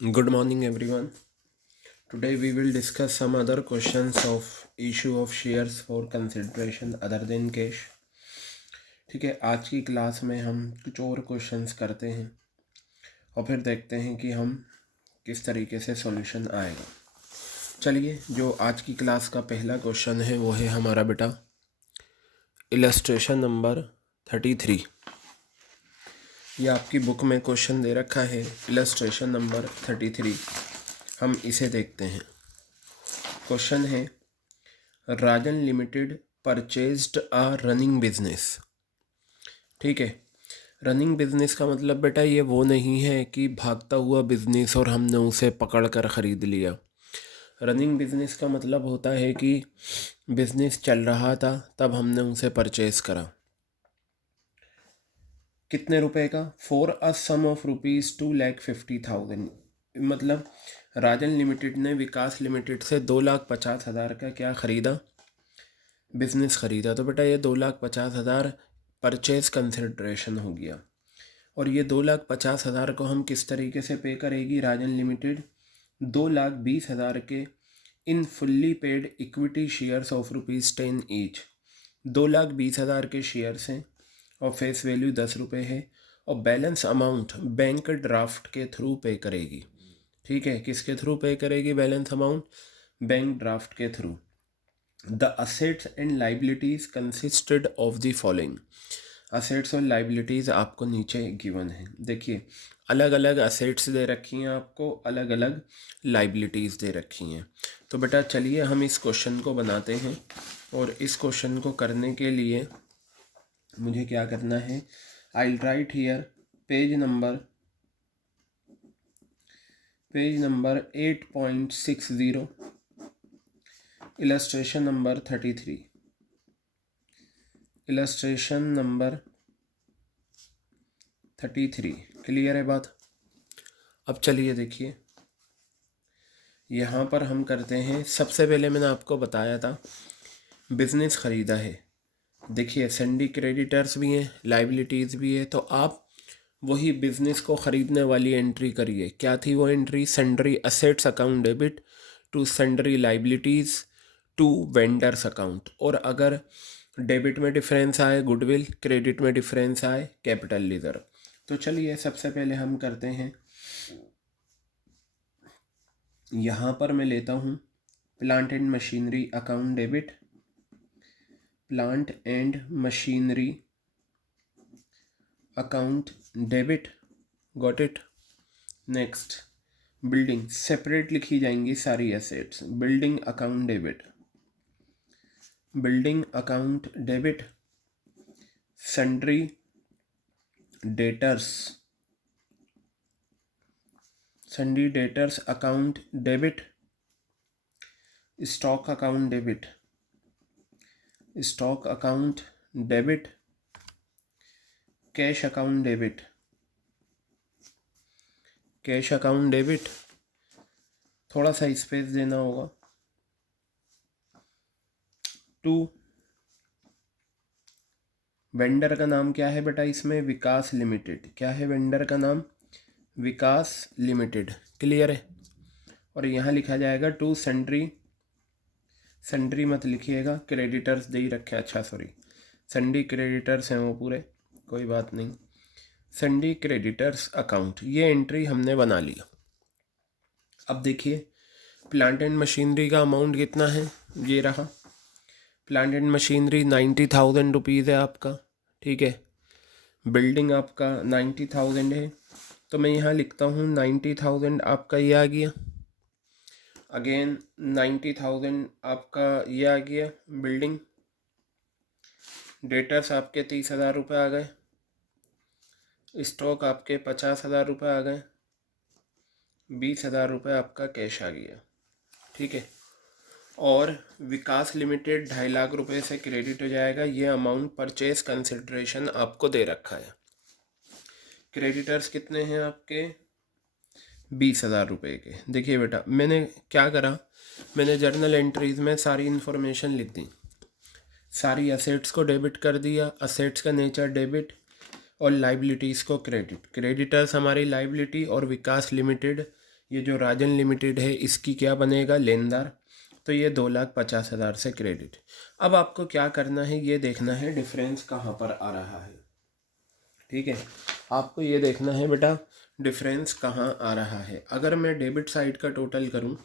Good morning, everyone. Today we will discuss some other questions of issue of shares for consideration other than cash. ठीक है, आज की class में हम कुछ और क्वेश्चंस करते हैं और फिर देखते हैं कि हम किस तरीके से सॉल्यूशन आएगा। चलिए, जो आज की क्लास का पहला क्वेश्चन है वो है हमारा बेटा इलस्ट्रेशन नंबर 33। ये आपकी बुक में क्वेश्चन दे रखा है इलस्ट्रेशन नंबर 33। हम इसे देखते हैं। क्वेश्चन है Rajan limited purchased a running business. ठीक है, रनिंग बिजनेस का मतलब बेटा ये वो नहीं है कि भागता हुआ बिजनेस और हमने उसे पकड़ कर ख़रीद लिया। रनिंग बिजनेस का मतलब होता है कि बिजनेस चल रहा था तब हमने उसे परचेज करा। कितने रुपए का? For a sum of ₹2,50,000। मतलब राजन लिमिटेड ने विकास लिमिटेड से 2,50,000 का क्या ख़रीदा? बिजनेस ख़रीदा। तो बेटा ये 2,50,000 परचेज कंसिडरेशन हो गया। और ये 2,50,000 को हम किस तरीके से पे करेगी राजन लिमिटेड? 2,20,000 के इन fully paid equity shares of ₹10 each. 2,20,000 के शेयर्स हैं और फेस वैल्यू 10 रुपये है और बैलेंस अमाउंट बैंक ड्राफ्ट के थ्रू पे करेगी। ठीक है, किसके थ्रू पे करेगी बैलेंस अमाउंट? बैंक ड्राफ्ट के through. The assets and liabilities consisted of the following। Assets और लाइबिलिटीज़ आपको नीचे गिवन है। देखिए, अलग अलग असेट्स दे रखी हैं आपको, अलग अलग लाइबिलिटीज़ दे रखी हैं। तो बेटा चलिए हम इस क्वेश्चन को बनाते हैं और इस क्वेश्चन को करने के लिए मुझे क्या करना है? I write here page number 8.60, illustration number 33। Illustration number 33 clear है बात? अब चलिए देखिए, यहाँ पर हम करते हैं। सबसे पहले मैंने आपको बताया था बिजनेस ख़रीदा है। देखिए, सन्डी क्रेडिटर्स भी हैं, लाइबिलिटीज़ भी है, तो आप वही बिजनेस को ख़रीदने वाली एंट्री करिए। क्या थी वो entry? Sundry assets account debit to sundry liabilities to vendors account. और अगर डेबिट में डिफरेंस आए गुडविल, क्रेडिट में डिफरेंस आए कैपिटल रिजर्व। तो चलिए सबसे पहले हम करते हैं, यहाँ पर मैं लेता हूँ plant and machinery account debit, plant and machinery account debit, got it. Next, building separate लिखी जाएंगी सारी assets. Building account debit, building account debit, sundry debtors, sundry debtors account debit, stock account debit, stock account debit, cash account debit, cash account debit. थोड़ा सा space देना होगा। To, vendor का नाम क्या है बेटा इसमें? विकास लिमिटेड। क्या है वेंडर का नाम? विकास लिमिटेड। क्लियर है? और यहाँ लिखा जाएगा टू सन्ड्री, सन्ड्री मत लिखिएगा, क्रेडिटर्स दे ही रखे। अच्छा सॉरी, सन्डी क्रेडिटर्स हैं वो पूरे, कोई बात नहीं। सन्डी क्रेडिटर्स अकाउंट, ये एंट्री हमने बना ली। अब देखिए, प्लांट एंड मशीनरी का अमाउंट कितना है? ये रहा। प्लांट एंड मशीनरी 90,000 रुपीज़ है आपका। ठीक है, बिल्डिंग आपका 90,000 है, तो मैं यहाँ लिखता हूँ 90,000 आपका ये आ गया। अगेन 90,000 आपका ये आ गया बिल्डिंग। डेटर्स आपके 30,000 रुपये आ गए। स्टॉक आपके 50,000 रुपये आ गए। 20,000 रुपये आपका कैश आ गया। ठीक है, और विकास लिमिटेड 2.5 लाख रुपये से क्रेडिट हो जाएगा। ये अमाउंट परचेज कंसिडरेशन आपको दे रखा है। क्रेडिटर्स कितने हैं आपके? 20,000 रुपये के। देखिए बेटा, मैंने क्या करा, मैंने जर्नल एंट्रीज में सारी इन्फॉर्मेशन लिख दी। सारी असेट्स को डेबिट कर दिया, असेट्स का नेचर डेबिट और लाइबिलिटीज़ को क्रेडिट। क्रेडिटर्स हमारी लाइबिलिटी और विकास लिमिटेड ये जो राजन लिमिटेड है इसकी क्या बनेगा, लेनदार। तो ये 2,50,000 से क्रेडिट। अब आपको क्या करना है, ये देखना है डिफरेंस कहाँ पर आ रहा है। ठीक है, आपको ये देखना है बेटा डिफरेंस कहाँ आ रहा है। अगर मैं डेबिट साइड का टोटल करूँ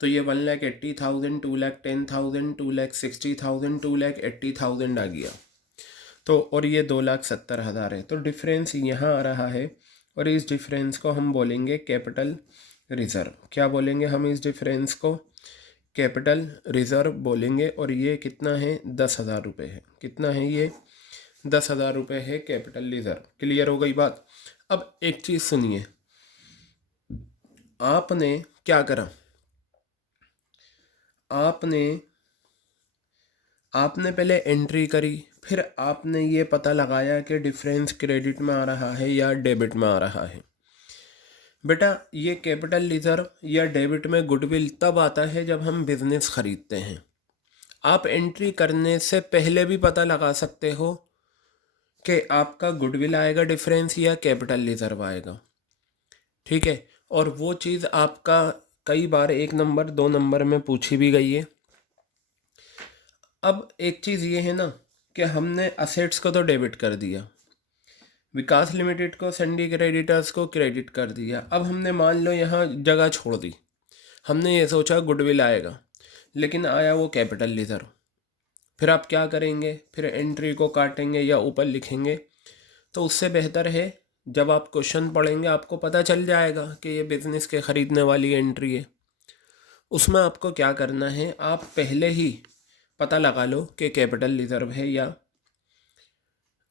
तो ये 1,80,000, 2,10,000, 2,60,000, 2,80,000 आ गया। तो और ये 2,70,000 है। तो डिफरेंस यहाँ आ रहा है और इस डिफरेंस को हम बोलेंगे कैपिटल रिज़र्व। क्या बोलेंगे हम इस डिफरेंस को, कैपिटल रिज़र्व बोलेंगे। और ये कितना है, 10,000 रुपये है। कितना है ये, 10,000 रुपये है कैपिटल रिज़र्व। क्लियर हो गई बात। अब एक चीज़ सुनिए, आपने क्या करा, आपने पहले एंट्री करी, फिर आपने ये पता लगाया कि डिफरेंस क्रेडिट में आ रहा है या डेबिट में आ रहा है। बेटा ये कैपिटल रिजर्व या डेबिट में गुडविल तब आता है जब हम बिजनेस खरीदते हैं। आप एंट्री करने से पहले भी पता लगा सकते हो कि आपका गुडविल आएगा डिफरेंस या कैपिटल रिजर्व आएगा। ठीक है, और वो चीज़ आपका कई बार 1 नंबर 2 नंबर में पूछी भी गई है। अब एक चीज़ ये है ना कि हमने असेट्स को तो डेबिट कर दिया, विकास लिमिटेड को, सैंडी क्रेडिटर्स को क्रेडिट कर दिया। अब हमने मान लो यहाँ जगह छोड़ दी, हमने ये सोचा गुडविल आएगा, लेकिन आया वो कैपिटल रिजर्व। फिर आप क्या करेंगे, फिर एंट्री को काटेंगे या ऊपर लिखेंगे। तो उससे बेहतर है जब आप क्वेश्चन पढ़ेंगे आपको पता चल जाएगा कि ये बिजनेस के ख़रीदने वाली एंट्री है। उसमें आपको क्या करना है, आप पहले ही पता लगा लो कि कैपिटल रिजर्व है या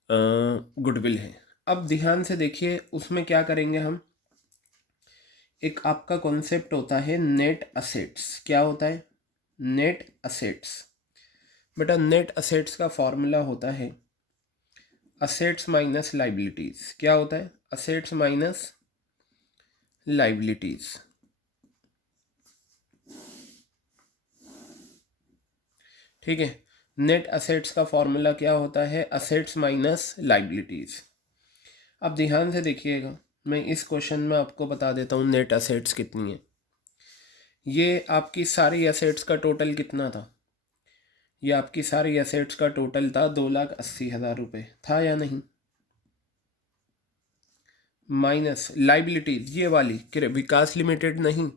गुडविल है। अब ध्यान से देखिए उसमें क्या करेंगे हम, एक आपका कॉन्सेप्ट होता है नेट असेट्स। क्या होता है, नेट असेट्स। बेटा नेट असेट्स का फॉर्मूला होता है असेट्स माइनस लाइबिलिटीज़। क्या होता है, असेट्स माइनस लाइबिलिटीज़। ठीक है, नेट असेट्स का फॉर्मूला क्या होता है, असेट्स माइनस लाइबिलिटीज़। अब ध्यान से देखिएगा, मैं इस क्वेश्चन में आपको बता देता हूँ नेट असेट्स कितनी है। ये आपकी सारी असेट्स का टोटल कितना था, ये आपकी सारी असेट्स का टोटल था 2,80,000 रुपये, था या नहीं। माइनस लाइबिलिटीज ये वाली, विकास लिमिटेड नहीं,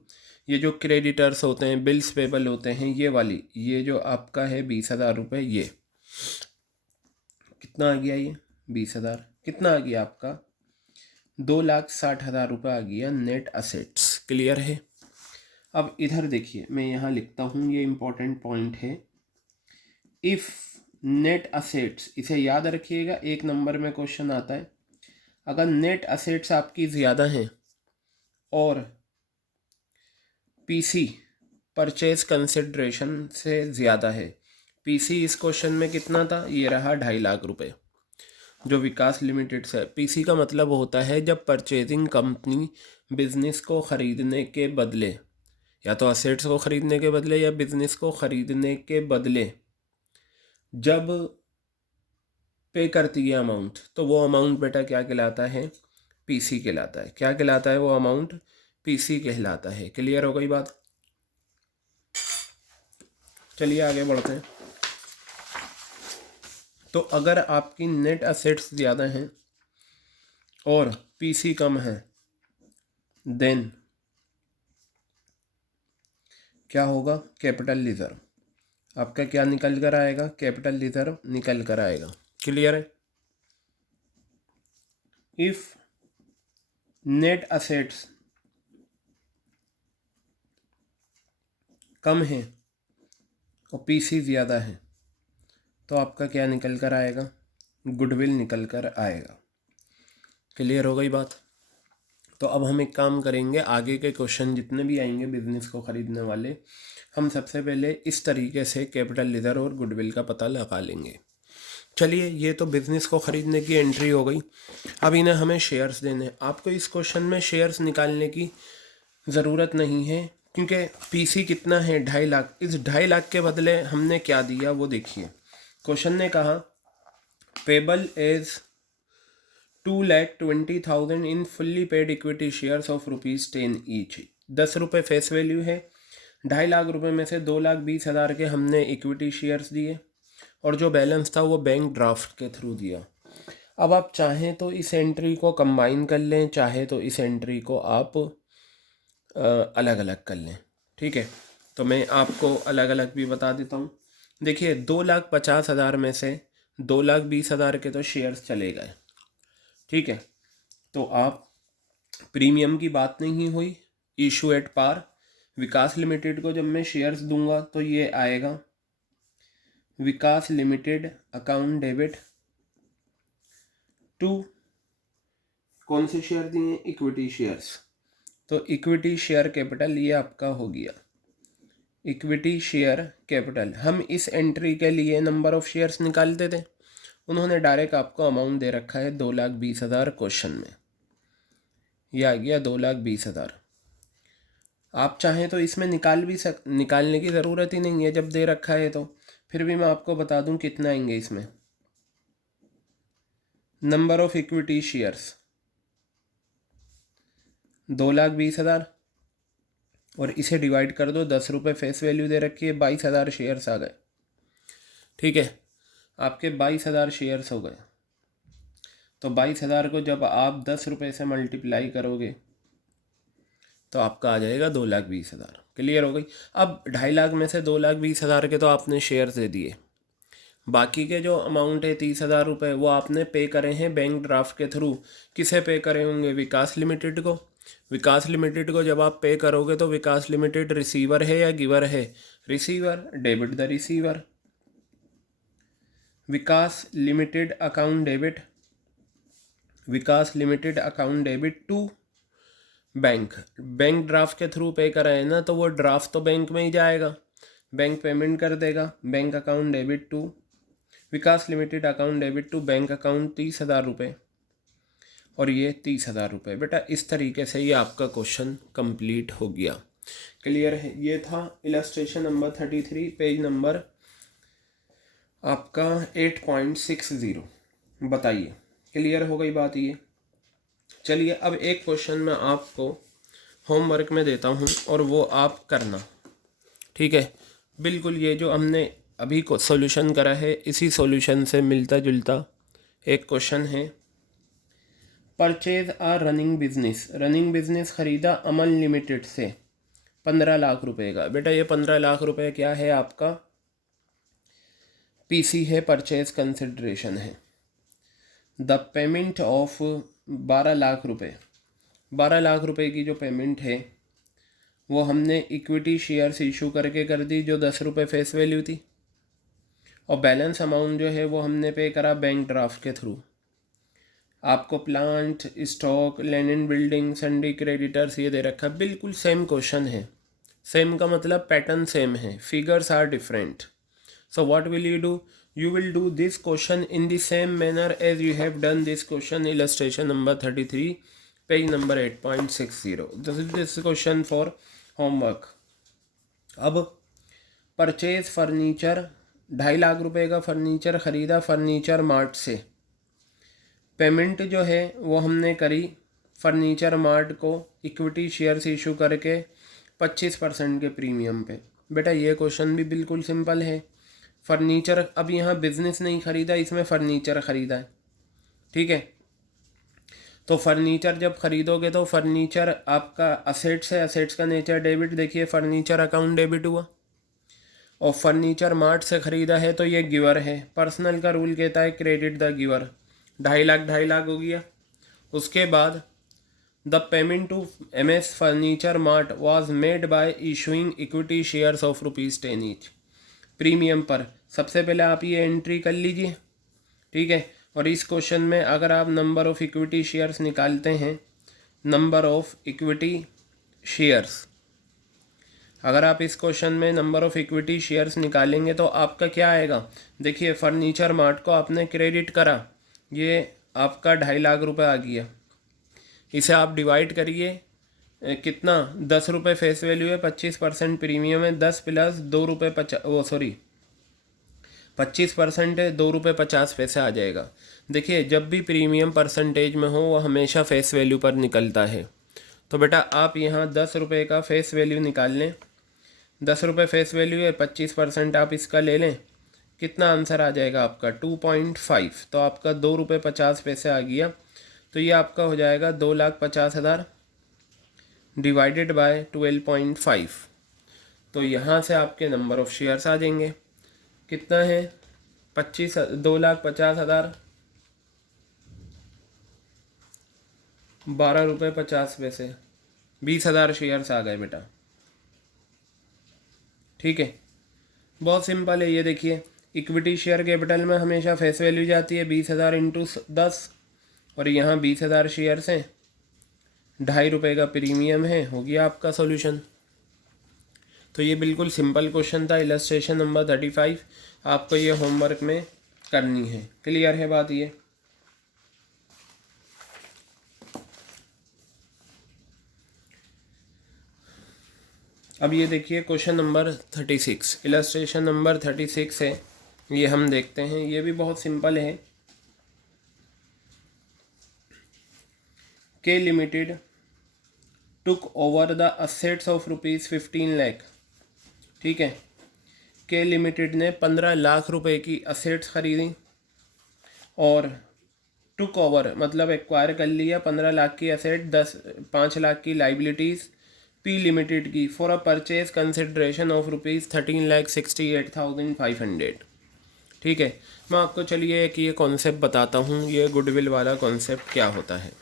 ये जो क्रेडिटर्स होते हैं, बिल्स पेबल होते हैं, ये वाली, ये जो आपका है 20,000 रुपये, ये कितना आ गया, ये 20,000 कितना आ गया आपका, 2,60,000 रुपये आ गया नेट असेट्स। क्लियर है। अब इधर देखिए मैं यहाँ लिखता हूँ, ये इम्पोर्टेंट पॉइंट है। इफ़ नेट असेट्स, इसे याद रखिएगा, 1 नंबर में क्वेश्चन आता है। अगर नेट असेट्स आपकी ज़्यादा हैं और पीसी परचेज कंसिडरेशन से ज़्यादा है, पीसी इस क्वेश्चन में कितना था, ये रहा 2.5 लाख रुपए जो विकास लिमिटेड से। पीसी का मतलब होता है जब परचेजिंग कंपनी बिजनेस को ख़रीदने के बदले, या तो असेट्स को ख़रीदने के बदले या बिजनेस को ख़रीदने के बदले जब पे करती है अमाउंट, तो वो अमाउंट बेटा क्या कहलाता है, पीसी कहलाता है। क्या कहलाता है वो अमाउंट, पीसी कहलाता है। क्लियर हो गई बात। चलिए आगे बढ़ते हैं। तो अगर आपकी नेट असेट्स ज़्यादा हैं और पीसी कम है, देन क्या होगा, कैपिटल रिजर्व आपका क्या निकल कर आएगा, कैपिटल रिजर्व निकल कर आएगा। क्लियर है। इफ नेट असेट्स कम है और पीसी ज़्यादा है तो आपका क्या निकल कर आएगा, गुडविल निकल कर आएगा। क्लियर हो गई बात। तो अब हम एक काम करेंगे, आगे के क्वेश्चन जितने भी आएंगे बिजनेस को ख़रीदने वाले, हम सबसे पहले इस तरीके से कैपिटल रिजर्व और गुडविल का पता लगा लेंगे। चलिए, ये तो बिज़नेस को ख़रीदने की एंट्री हो गई। अब इन्हें हमें शेयर्स देने। आपको इस क्वेश्चन में शेयर्स निकालने की ज़रूरत नहीं है क्योंकि पीसी कितना है, 2.5 लाख। इस 2.5 लाख के बदले हमने क्या दिया वो देखिए। क्वेश्चन ने कहा payable as 2,20,000 in fully paid equity shares of ₹10 each. ₹10 face value है। 2.5 लाख रुपए में से 2,20,000 के हमने इक्विटी शेयर्स दिए और जो बैलेंस था वो बैंक ड्राफ्ट के थ्रू दिया। अब आप चाहें तो इस एंट्री को कंबाइन कर लें, चाहे तो इस एंट्री को आप अलग अलग कर लें। ठीक है, तो मैं आपको अलग अलग भी बता देता हूँ। देखिए 2,50,000 में से 2,20,000 के तो शेयर्स चले गए। ठीक है, तो आप प्रीमियम की बात नहीं हुई, issue at par. Vikas limited को जब मैं शेयर्स दूंगा तो ये आएगा Vikas limited account debit to कौन से शेयर दिए, इक्विटी शेयर्स। तो इक्विटी शेयर कैपिटल ये आपका हो गया इक्विटी शेयर कैपिटल। हम इस एंट्री के लिए नंबर ऑफ शेयर्स निकालते थे, उन्होंने डायरेक्ट आपको अमाउंट दे रखा है 2,20,000 क्वेश्चन में, यह आ गया 2,20,000। आप चाहें तो इसमें निकालने की ज़रूरत ही नहीं है जब दे रखा है, तो फिर भी मैं आपको बता दूं कितना आएंगे इसमें। नंबर ऑफ इक्विटी शेयर्स 2,20,000 और इसे डिवाइड कर दो, ₹10 फेस वैल्यू दे रखी है, 22,000 शेयर्स आ गए। ठीक है, आपके 22,000 शेयर्स हो गए। तो 22,000 को जब आप ₹10 से मल्टीप्लाई करोगे तो आपका आ जाएगा 2,20,000। क्लियर हो गई। अब 2.5 लाख में से 2,20,000 के तो आपने शेयर्स दे दिए, बाकी के जो अमाउंट है 30,000 रुपये वो आपने पे करे हैं बैंक ड्राफ्ट के थ्रू। किसे पे करे होंगे, विकास लिमिटेड को। विकास लिमिटेड को जब आप पे करोगे तो विकास लिमिटेड रिसीवर है या गिवर है, receiver, debit the receiver. Vikas limited account debit, Vikas limited account debit to bank. Bank draft के थ्रू पे करा है ना, तो वो ड्राफ्ट तो बैंक में ही जाएगा, बैंक पेमेंट कर देगा। Bank account debit to Vikas limited account debit to bank account 30,000 रुपये और ये 30,000 रुपये। बेटा इस तरीके से ये आपका क्वेश्चन कंप्लीट हो गया। क्लियर है। ये था इलस्ट्रेशन नंबर 33, पेज नंबर आपका 8.60। बताइए क्लियर हो गई बात ये। चलिए अब एक क्वेश्चन मैं आपको होमवर्क में देता हूँ और वो आप करना। ठीक है, बिल्कुल ये जो हमने अभी को सॉल्यूशन करा है इसी सॉल्यूशन से मिलता जुलता एक क्वेश्चन है। परचेज आ रनिंग बिजनेस, रनिंग बिजनेस खरीदा अमन लिमिटेड से 15 लाख रुपए का। बेटा ये 15 लाख रुपए क्या है, आपका पीसी है, परचेज कंसिडरेशन है। द पेमेंट ऑफ 12 लाख रुपए, 12 लाख रुपए की जो पेमेंट है वो हमने इक्विटी शेयर्स इशू करके कर दी जो ₹10 फेस वैल्यू थी, और बैलेंस अमाउंट जो है वो हमने पे करा बैंक ड्राफ्ट के थ्रू। आपको plant, stock, land and building, सन्डी creditors ये दे रखा है। बिल्कुल सेम क्वेश्चन है, सेम का मतलब पैटर्न सेम है, figures are different. So what will you do, you will do this question in the same manner as you have done this question illustration number 33 page number 8.60. this question for homework. अब purchase furniture, 2.5 lakh रुपए का furniture खरीदा furniture mart से। Payment जो है वो हमने करी फर्नीचर मार्ट को इक्विटी शेयर्स इशू करके 25% के प्रीमियम पे। बेटा ये क्वेश्चन भी बिल्कुल सिंपल है। फर्नीचर, अब यहाँ बिजनेस नहीं खरीदा, इसमें फर्नीचर खरीदा है। ठीक है, तो फर्नीचर जब खरीदोगे तो फर्नीचर आपका असेट्स है, असेट्स का नेचर डेबिट। देखिए फर्नीचर अकाउंट डेबिट हुआ, और फर्नीचर मार्ट से ख़रीदा है तो ये गिवर है। पर्सनल का रूल कहता है क्रेडिट द गिवर। 2.5 लाख हो गया। उसके बाद the payment to MS furniture mart was made by issuing equity shares of ₹10 each premium पर। सबसे पहले आप ये एंट्री कर लीजिए। ठीक है, और इस क्वेश्चन में अगर आप नंबर ऑफ इक्विटी शेयर्स निकालते हैं, नंबर ऑफ इक्विटी शेयर्स, अगर आप इस क्वेश्चन में नंबर ऑफ इक्विटी शेयर्स निकालेंगे तो आपका क्या आएगा। देखिए फर्नीचर मार्ट को आपने क्रेडिट करा, ये आपका 2.5 लाख रुपए आ गया। इसे आप डिवाइड करिए, कितना, ₹10 फेस वैल्यू है, 25% प्रीमियम है, 10 प्लस ₹2 25% है, ₹2.50 आ जाएगा। देखिए जब भी प्रीमियम परसेंटेज में हो वो हमेशा फेस वैल्यू पर निकलता है, तो बेटा आप यहाँ 10 रुपये का फेस वैल्यू निकाल लें, 10 रुपये फेस वैल्यू है, 25% आप इसका ले लें, कितना आंसर आ जाएगा आपका 2.5। तो आपका 2 रुपये 50 पैसे आ गया। तो ये आपका हो जाएगा 2,50,000 डिवाइडेड बाय 12.5। तो यहाँ से आपके नंबर ऑफ शेयर्स आ जाएंगे, कितना है 2,50,000 12 रुपये 50 पैसे, 20,000 शेयर्स आ गए बेटा। ठीक है, बहुत सिंपल है। ये देखिए इक्विटी शेयर कैपिटल में हमेशा फेस वैल्यू जाती है 20,000 इंटू 10, और यहाँ 20,000 शेयर्स हैं, 2.5 रुपये का प्रीमियम है, हो गया आपका सॉल्यूशन। तो ये बिल्कुल सिंपल क्वेश्चन था, इलस्ट्रेशन नंबर 35 आपको ये होमवर्क में करनी है। क्लियर है बात ये? अब ये देखिए क्वेश्चन नंबर 36, इलस्ट्रेशन नंबर 36 है, ये हम देखते हैं। ये भी बहुत सिंपल है। के limited took over the assets of ₹15 lakh. ठीक है, के लिमिटेड ने 15 लाख रुपए की असेट्स खरीदी और टुक ओवर मतलब एक्वायर कर लिया 15 लाख की असेट, 5 लाख की लाइबिलिटीज़ पी लिमिटेड की for a purchase consideration of ₹13,68,500। ठीक है, मैं आपको चलिए एक ये कॉन्सेप्ट बताता हूँ, ये गुडविल वाला कॉन्सेप्ट क्या होता है।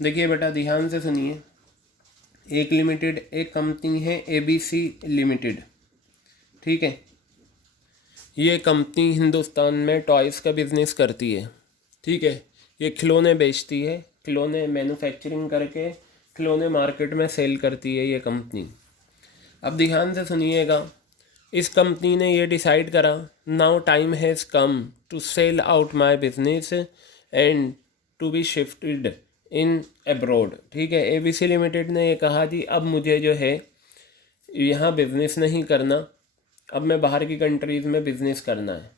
देखिए बेटा ध्यान से सुनिए। एक लिमिटेड, एक कंपनी है ABC लिमिटेड। ठीक है, ये कंपनी हिंदुस्तान में टॉयज़ का बिज़नेस करती है। ठीक है, ये खिलौने बेचती है, खिलौने मैन्युफैक्चरिंग करके खिलौने मार्केट में सेल करती है ये कंपनी। अब ध्यान से सुनिएगा, इस कंपनी ने ये डिसाइड करा now time has come to sell out my business and to be shifted in abroad. ठीक है, ABC लिमिटेड ने ये कहा जी अब मुझे जो है यहाँ बिज़नेस नहीं करना, अब मैं बाहर की कंट्रीज़ में बिज़नेस करना है।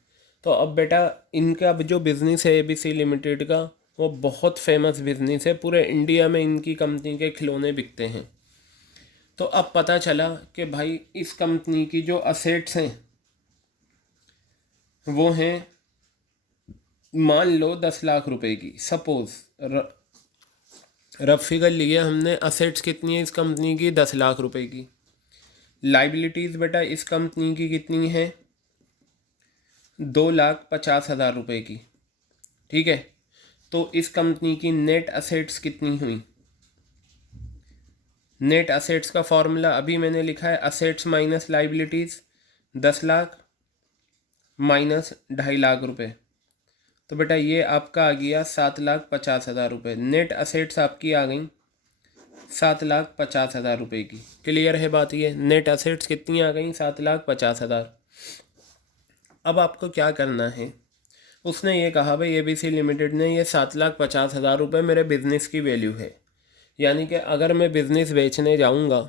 तो अब बेटा इनका अब जो बिज़नेस है ABC लिमिटेड का, वो बहुत फेमस बिज़नेस है, पूरे इंडिया में इनकी कंपनी के खिलौने बिकते हैं। तो अब पता चला कि भाई इस कंपनी की जो असेट्स हैं वो हैं मान लो 10 लाख रुपए की, सपोज रफ फिगर लिए हमने। असेट्स कितनी है इस कंपनी की? 10 लाख रुपए की। लाइबिलिटीज़ बेटा इस कंपनी की कितनी है? 2,50,000 रुपए की। ठीक है, तो इस कंपनी की नेट असेट्स कितनी हुई? नेट असेट्स का फॉर्मूला अभी मैंने लिखा है, assets minus liabilities, 10 lakh minus 2.5 lakh रुपए। तो बेटा ये आपका आ गया 7,50,000 रुपये। नेट असेट्स आपकी आ गई 7,50,000 रुपये की। क्लियर है बात ये? नेट असेट्स कितनी आ गई? 7,50,000। अब आपको क्या करना है, उसने ये कहा भाई ABC लिमिटेड ने ये 7,50,000 रुपये मेरे बिज़नेस की वैल्यू है, यानी कि अगर मैं बिज़नेस बेचने जाऊंगा,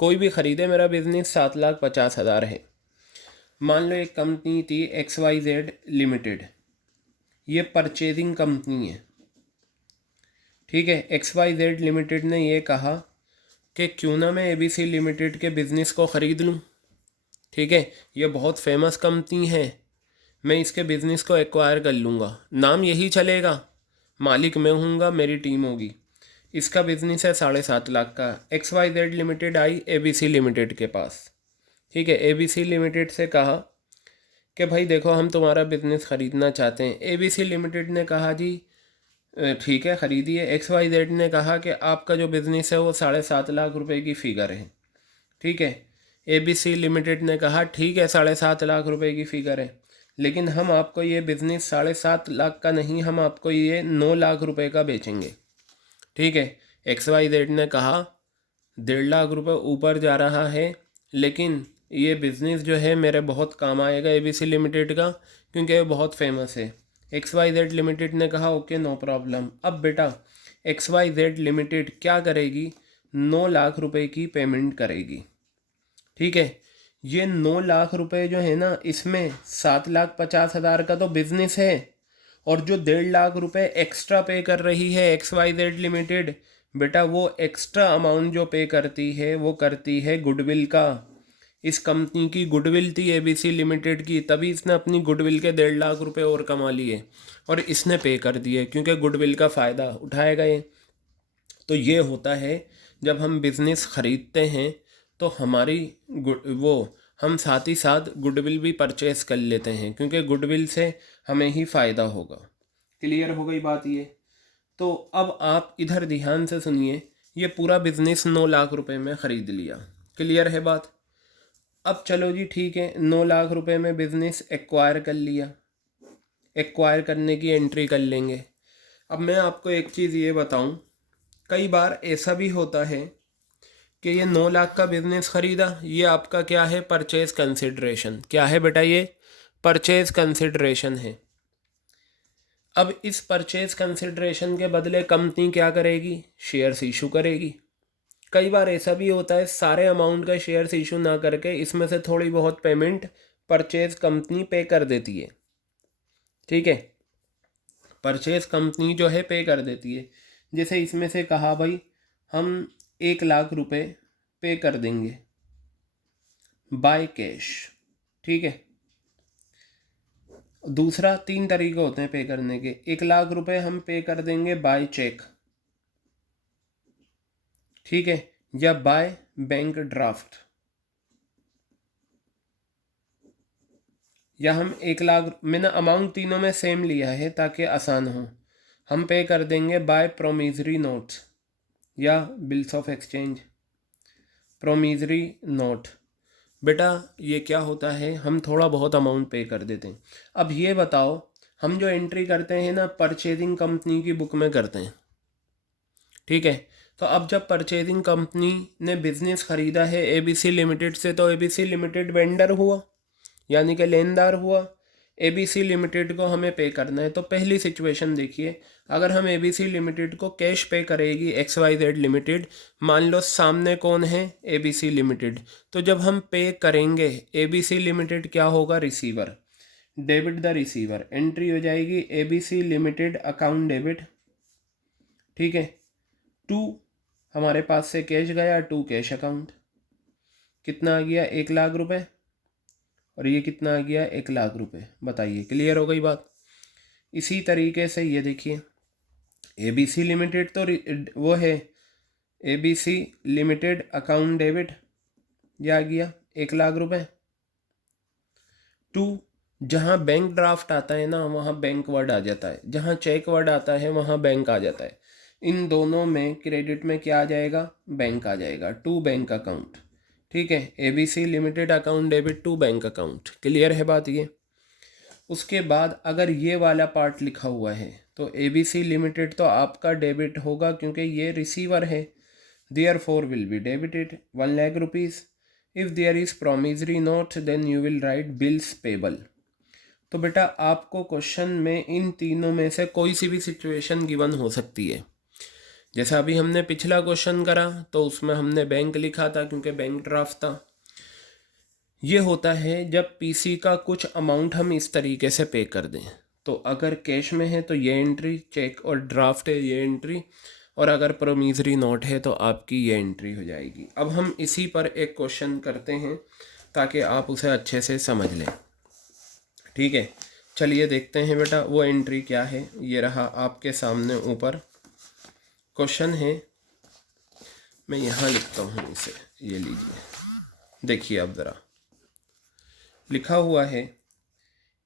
कोई भी ख़रीदे मेरा बिज़नेस 7,50,000 है। मान लो एक कंपनी थी XYZ लिमिटेड, ये परचेजिंग कंपनी है। ठीक है, XYZ लिमिटेड ने ये कहा कि क्यों ना मैं ABC लिमिटेड के बिज़नेस को ख़रीद लूँ। ठीक है, ये बहुत फेमस कंपनी है, मैं इसके बिज़नेस को एक्वायर कर लूँगा, नाम यही चलेगा, मालिक मैं हूँगा, मेरी टीम होगी। इसका बिज़नेस है 7.5 लाख का। XYZ लिमिटेड आई ABC लिमिटेड के पास। ठीक है, ABC लिमिटेड से कहा कि भाई देखो हम तुम्हारा बिज़नेस ख़रीदना चाहते हैं। ABC लिमिटेड ने कहा जी ठीक है ख़रीदिए। XYZ ने कहा कि आपका जो बिज़नेस है वो 7.5 लाख रुपए की फ़िगर है। ठीक है, ABC लिमिटेड ने कहा ठीक है 7.5 लाख रुपए की फ़िगर है, लेकिन हम आपको ये बिज़नेस 7.5 लाख का नहीं, हम आपको ये 9 लाख रुपए का बेचेंगे। ठीक है, XYZ ने कहा 1.5 लाख रुपए ऊपर जा रहा है, लेकिन ये बिज़नेस जो है मेरे बहुत काम आएगा ABC लिमिटेड का, क्योंकि ये बहुत फेमस है। XYZ लिमिटेड ने कहा ओके नो प्रॉब्लम। अब बेटा XYZ लिमिटेड क्या करेगी? 9 लाख रुपए की पेमेंट करेगी। ठीक है, ये 9 लाख रुपए जो है ना, इसमें 7,50,000 का तो बिज़नेस है, और जो 1.5 लाख रुपए एक्स्ट्रा पे कर रही है XYZ लिमिटेड बेटा वो एक्स्ट्रा अमाउंट जो पे करती है वो करती है गुडविल का। इस कंपनी की गुडविल थी एबीसी लिमिटेड की, तभी इसने अपनी गुडविल के 1.5 लाख रुपए और कमा लिए और इसने पे कर दिए क्योंकि गुडविल का फ़ायदा उठाएगा ये। तो ये होता है जब हम बिज़नेस ख़रीदते हैं तो हमारी वो हम साथ ही साथ गुडविल भी परचेस कर लेते हैं क्योंकि गुडविल से हमें ही फ़ायदा होगा। क्लियर हो गई बात ये। तो अब आप इधर ध्यान से सुनिए, ये पूरा बिज़नेस 9 लाख रुपए में ख़रीद लिया। क्लियर है बात। अब चलो जी ठीक है, 9 लाख रुपए में बिज़नेस एक्वायर कर लिया, एक्वायर करने की एंट्री कर लेंगे। अब मैं आपको एक चीज़ ये बताऊं, कई बार ऐसा भी होता है कि ये 9 लाख का बिज़नेस ख़रीदा, ये आपका क्या है, परचेज कंसिडरेशन। क्या है बेटा, ये परचेज कंसिडरेशन है। अब इस परचेज कंसिडरेशन के बदले कंपनी क्या करेगी, शेयर्स इशू करेगी। कई बार ऐसा भी होता है सारे अमाउंट का शेयर्स इशू ना करके इसमें से थोड़ी बहुत पेमेंट परचेज कंपनी पे कर देती है। ठीक है, परचेज कंपनी जो है पे कर देती है। जैसे इसमें से कहा भाई हम 1 लाख रुपए पे कर देंगे बाय कैश। ठीक है, दूसरा 3 तरीके होते हैं पे करने के। 1 लाख रुपए हम पे कर देंगे बाय चेक, ठीक है, या बाय बैंक ड्राफ्ट, या हम 1 लाख, मैंने अमाउंट तीनों में सेम लिया है ताकि आसान हो। हम पे कर देंगे बाय प्रोमिजरी नोट्स या bills of exchange. Promissory note बेटा ये क्या होता है, हम थोड़ा बहुत अमाउंट पे कर देते हैं। अब ये बताओ, हम जो एंट्री करते हैं ना परचेजिंग कंपनी की बुक में करते हैं, ठीक है। तो अब जब परचेजिंग कंपनी ने बिजनेस खरीदा है एबीसी लिमिटेड से, तो एबीसी लिमिटेड वेंडर हुआ यानी कि लेनदार हुआ। एबीसी लिमिटेड को हमें पे करना है। तो पहली सिचुएशन देखिए, अगर हम एबीसी लिमिटेड को कैश पे करेगी XYZ लिमिटेड, मान लो सामने कौन है, एबीसी लिमिटेड, तो जब हम पे करेंगे एबीसी लिमिटेड क्या होगा, receiver, debit the receiver, entry हो जाएगी एबीसी लिमिटेड अकाउंट डेबिट। ठीक है, टू हमारे पास से कैश गया, टू कैश अकाउंट, कितना आ गया, 1 लाख रुपए, और ये कितना आ गया, 1 लाख रुपए। बताइए क्लियर हो गई बात। इसी तरीके से ये देखिए, एबीसी लिमिटेड तो वो है, एबीसी लिमिटेड अकाउंट डेबिट, ये आ गया 1 लाख रुपए। टू, जहाँ बैंक ड्राफ्ट आता है ना वहाँ बैंक वर्ड आ जाता है, जहाँ चेक वर्ड आता है वहाँ बैंक आ जाता है। इन दोनों में क्रेडिट में क्या आ जाएगा, बैंक आ जाएगा, टू बैंक अकाउंट। ठीक है, ABC limited account debit to bank account. Clear है बात ये। उसके बाद अगर ये वाला पार्ट लिखा हुआ है तो एबीसी लिमिटेड तो आपका डेबिट होगा क्योंकि ये रिसीवर है, therefore will be debited 1 lakh rupees. If there is promissory note then you will write bills payable. तो बेटा आपको क्वेश्चन में इन तीनों में से कोई सी भी सिचुएशन गिवन हो सकती है। जैसा अभी हमने पिछला क्वेश्चन करा तो उसमें हमने बैंक लिखा था क्योंकि बैंक ड्राफ्ट था। ये होता है जब पीसी का कुछ अमाउंट हम इस तरीके से पे कर दें। तो अगर कैश में है तो ये एंट्री, चेक और ड्राफ्ट है ये एंट्री, और अगर प्रोमिसरी नोट है तो आपकी ये एंट्री हो जाएगी। अब हम इसी पर एक क्वेश्चन करते हैं ताकि आप उसे अच्छे से समझ लें। ठीक है, चलिए देखते हैं बेटा वो एंट्री क्या है। ये रहा आपके सामने ऊपर क्वेश्चन है, मैं यहाँ लिखता हूँ इसे, ये लीजिए देखिए। अब ज़रा लिखा हुआ है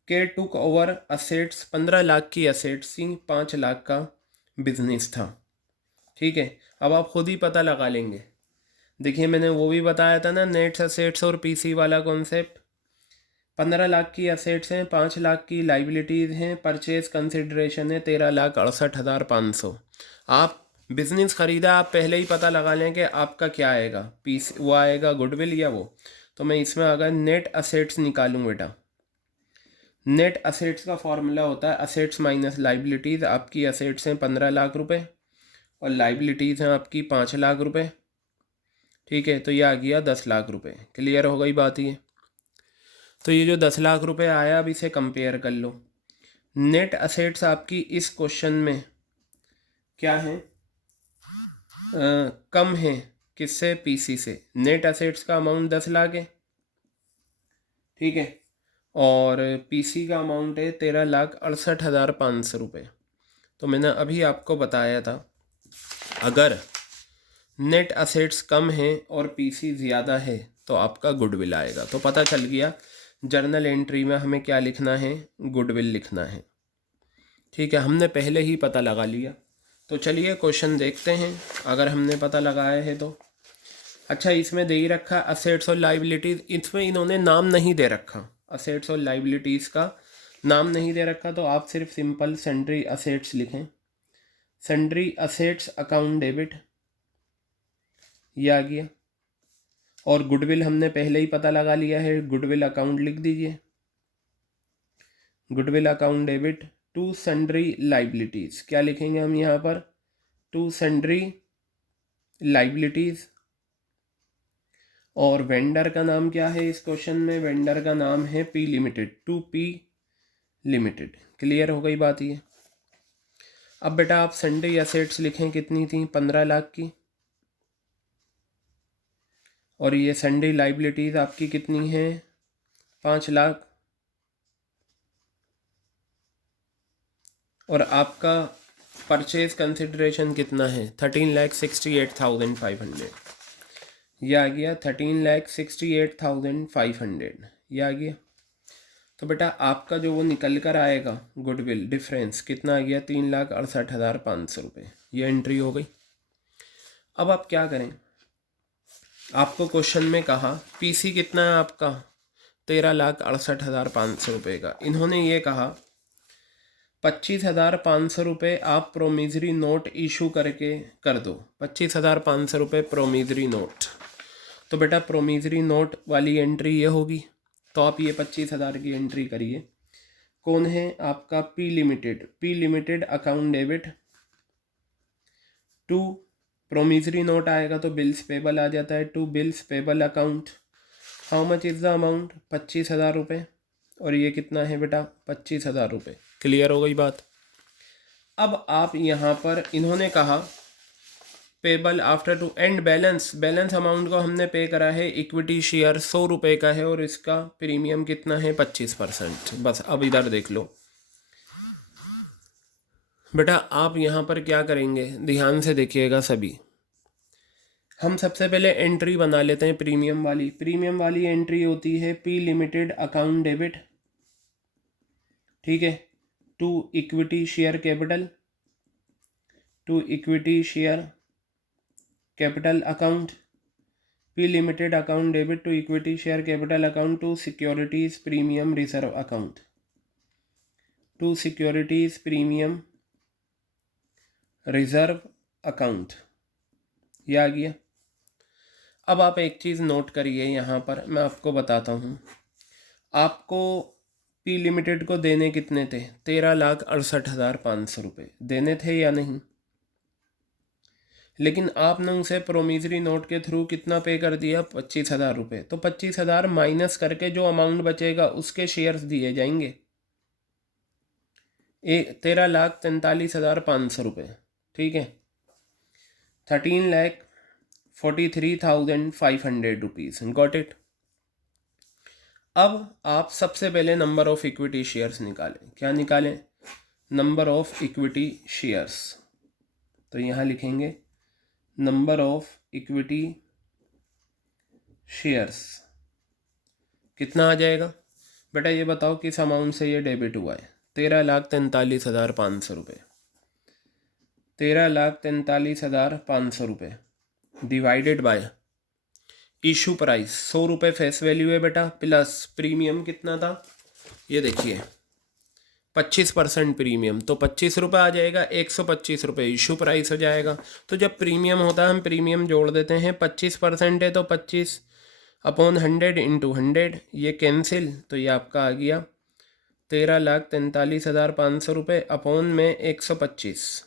के टुक ओवर असेट्स, 15 लाख की असेट्स थी, 5 लाख का बिजनेस था। ठीक है, अब आप खुद ही पता लगा लेंगे। देखिए मैंने वो भी बताया था ना नेट्स असेट्स और पीसी वाला कॉन्सेप्ट। 15 लाख की असेट्स हैं, 5 लाख की लाइबिलिटीज़ हैं, परचेज कंसिडरेशन है 13,68,500। आप बिजनेस ख़रीदा, आप पहले ही पता लगा लें कि आपका क्या आएगा, पीस वो आएगा गुडविल या वो। तो मैं इसमें अगर नेट असेट्स निकालूँ बेटा, नेट असेट्स का फॉर्मूला होता है असेट्स माइनस लाइबिलिटीज़। आपकी असेट्स हैं 15 लाख रुपए और लाइबिलिटीज़ हैं आपकी 5 लाख रुपए। ठीक है, तो ये आ गया 10 लाख रुपए। क्लियर हो गई बात ये। तो ये जो 10 लाख रुपए आया, अब इसे कंपेयर कर लो। नेट असेट्स आपकी इस क्वेश्चन में क्या है, कम है किससे, पीसी से। नेट असेट्स का अमाउंट 10 लाख है, ठीक है, और पीसी का अमाउंट है 13,68,500 रुपये। तो मैंने अभी आपको बताया था अगर नेट असेट्स कम है और पीसी ज़्यादा है तो आपका गुडविल आएगा। तो पता चल गया जर्नल एंट्री में हमें क्या लिखना है, गुडविल लिखना है, ठीक है, हमने पहले ही पता लगा लिया। तो चलिए क्वेश्चन देखते हैं अगर हमने पता लगाया है तो। अच्छा, इसमें दे ही रखा असेट्स और लाइबिलिटीज़, इसमें इन्होंने नाम नहीं दे रखा, असेट्स और लाइबिलिटीज़ का नाम नहीं दे रखा, तो आप सिर्फ सिंपल सन्ड्री असेट्स लिखें। सन्ड्री असेट्स अकाउंट डेबिट, ये आ गया। और गुडविल हमने पहले ही पता लगा लिया है, गुडविल अकाउंट लिख दीजिए, goodwill account debit to sundry liabilities. क्या लिखेंगे हम यहाँ पर, टू सन्ड्री लाइबिलिटीज़। और वेंडर का नाम क्या है इस क्वेश्चन में, वेंडर का नाम है P limited, to P limited. Clear हो गई बात ये। अब बेटा आप सन्ड्री असेट्स लिखें, कितनी थी, 15 लाख की, और ये सन्ड्री लाइबिलिटीज़ आपकी कितनी है, 5 लाख, और आपका परचेज कंसिडरेशन कितना है, 13,68,500, ये आ गया 13,68,500, ये आ गया। तो बेटा आपका जो वो निकल कर आएगा गुडविल डिफरेंस कितना आ गया, 3,68,500 रुपये, ये एंट्री हो गई। अब आप क्या करें, आपको क्वेश्चन में कहा पीसी कितना है आपका, 13,68,500 रुपये का। इन्होंने ये कहा 25,500 रुपये आप प्रोमिजरी नोट इशू करके कर दो, 25,500 रुपये प्रोमिजरी नोट। तो बेटा प्रोमिजरी नोट वाली एंट्री ये होगी, तो आप ये 25,000 की एंट्री करिए। कौन है आपका, P limited, P limited account debit to promissory note आएगा तो बिल्स पेबल आ जाता है, to bills payable account. How much is the amount, 25,000 रुपये, और ये कितना है बेटा, 25,000 रुपये। क्लियर हो गई बात। अब आप यहाँ पर इन्होंने कहा payable after two and balance, balance amount को हमने पे करा है, इक्विटी शेयर 100 रुपये का है और इसका प्रीमियम कितना है, 25%। बस अब इधर देख लो बेटा, आप यहाँ पर क्या करेंगे, ध्यान से देखिएगा सभी। हम सबसे पहले एंट्री बना लेते हैं प्रीमियम वाली। प्रीमियम वाली एंट्री होती है पी लिमिटेड अकाउंट डेबिट, ठीक है, to equity share capital, to equity share capital account, P limited account debit to equity share capital account to securities premium reserve account, to securities premium reserve account, ये आ गया। अब आप एक चीज़ note करिए, यहाँ पर मैं आपको बताता हूँ, आपको पी लिमिटेड को देने कितने थे, 13,68,500 रुपये देने थे या नहीं, लेकिन आपने उसे प्रोमिजरी नोट के थ्रू कितना पे कर दिया, 25,000 रुपये। तो 25,000 माइनस करके जो अमाउंट बचेगा उसके शेयर्स दिए जाएंगे, 13,43,500 रुपये, ठीक है, 13,43,500 रुपीज़, गॉट इट। अब आप सबसे पहले नंबर ऑफ इक्विटी शेयर्स निकालें। क्या निकालें, नंबर ऑफ इक्विटी शेयर्स। तो यहाँ लिखेंगे नंबर ऑफ इक्विटी शेयर्स कितना आ जाएगा बेटा, ये बताओ किस अमाउंट से ये डेबिट हुआ है, 13,43,500 रुपये, 13,43,500 रुपये डिवाइडेड बाय इशू प्राइस 100 रुपये फेस वैल्यू है बेटा, प्लस प्रीमियम कितना था, ये देखिए 25% प्रीमियम, तो 25 रुपये आ जाएगा, 125 रुपये इशू प्राइस हो जाएगा। तो जब प्रीमियम होता है हम प्रीमियम जोड़ देते हैं, 25% है तो 25/100 इंटू 100, ये कैंसिल, तो ये आपका आ गया 13,43,500 रुपये अपॉन में 125।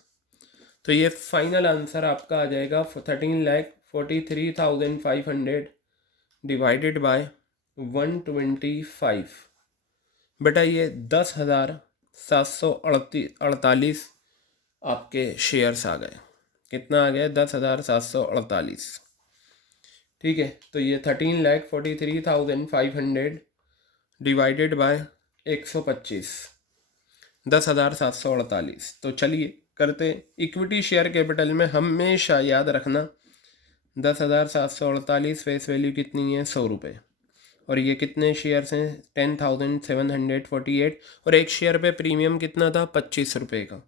तो ये फाइनल आंसर आपका आ जाएगा 13,43,500 डिवाइडेड बाय 125। बेटा ये 10,748 आपके शेयर्स आ गए। कितना आ गया 10,748। ठीक है, तो ये 13,43,500 डिवाइडेड बाय 125, 10,748। तो चलिए करते। इक्विटी शेयर कैपिटल में हमेशा याद रखना 10,748 फेस वैल्यू कितनी है, 100 रुपये, और ये कितने शेयर्स हैं, 10,748, और एक शेयर पे प्रीमियम कितना था, 25 रुपये का,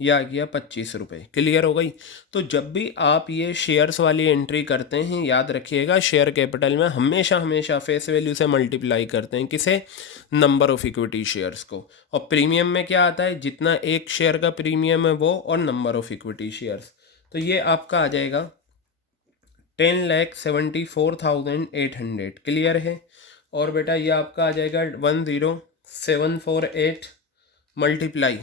यह आ गया 25 रुपये। क्लियर हो गई। तो जब भी आप ये शेयर्स वाली एंट्री करते हैं, याद रखिएगा शेयर कैपिटल में हमेशा हमेशा फेस वैल्यू से मल्टीप्लाई करते हैं, किसे, नंबर ऑफ इक्विटी शेयर्स को। और प्रीमियम में क्या आता है, जितना एक शेयर का प्रीमियम है वो, और नंबर ऑफ इक्विटी शेयर्स। तो ये आपका आ जाएगा 10,74,800। क्लियर है। और बेटा ये आपका आ जाएगा 10,748 मल्टीप्लाई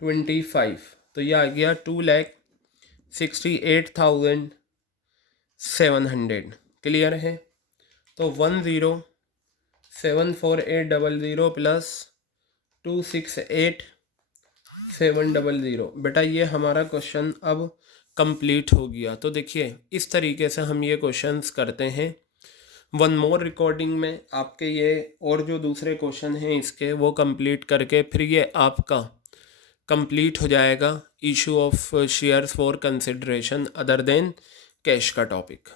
25, तो ये आ गया 2,68,700। क्लियर है। तो 10,74800 प्लस 268,700, बेटा ये हमारा क्वेश्चन अब कंप्लीट हो गया। तो देखिए इस तरीके से हम ये क्वेश्चंस करते हैं। वन मोर रिकॉर्डिंग में आपके ये और जो दूसरे क्वेश्चन हैं इसके वो कंप्लीट करके फिर ये आपका कंप्लीट हो जाएगा issue of shares for consideration other than cash का टॉपिक।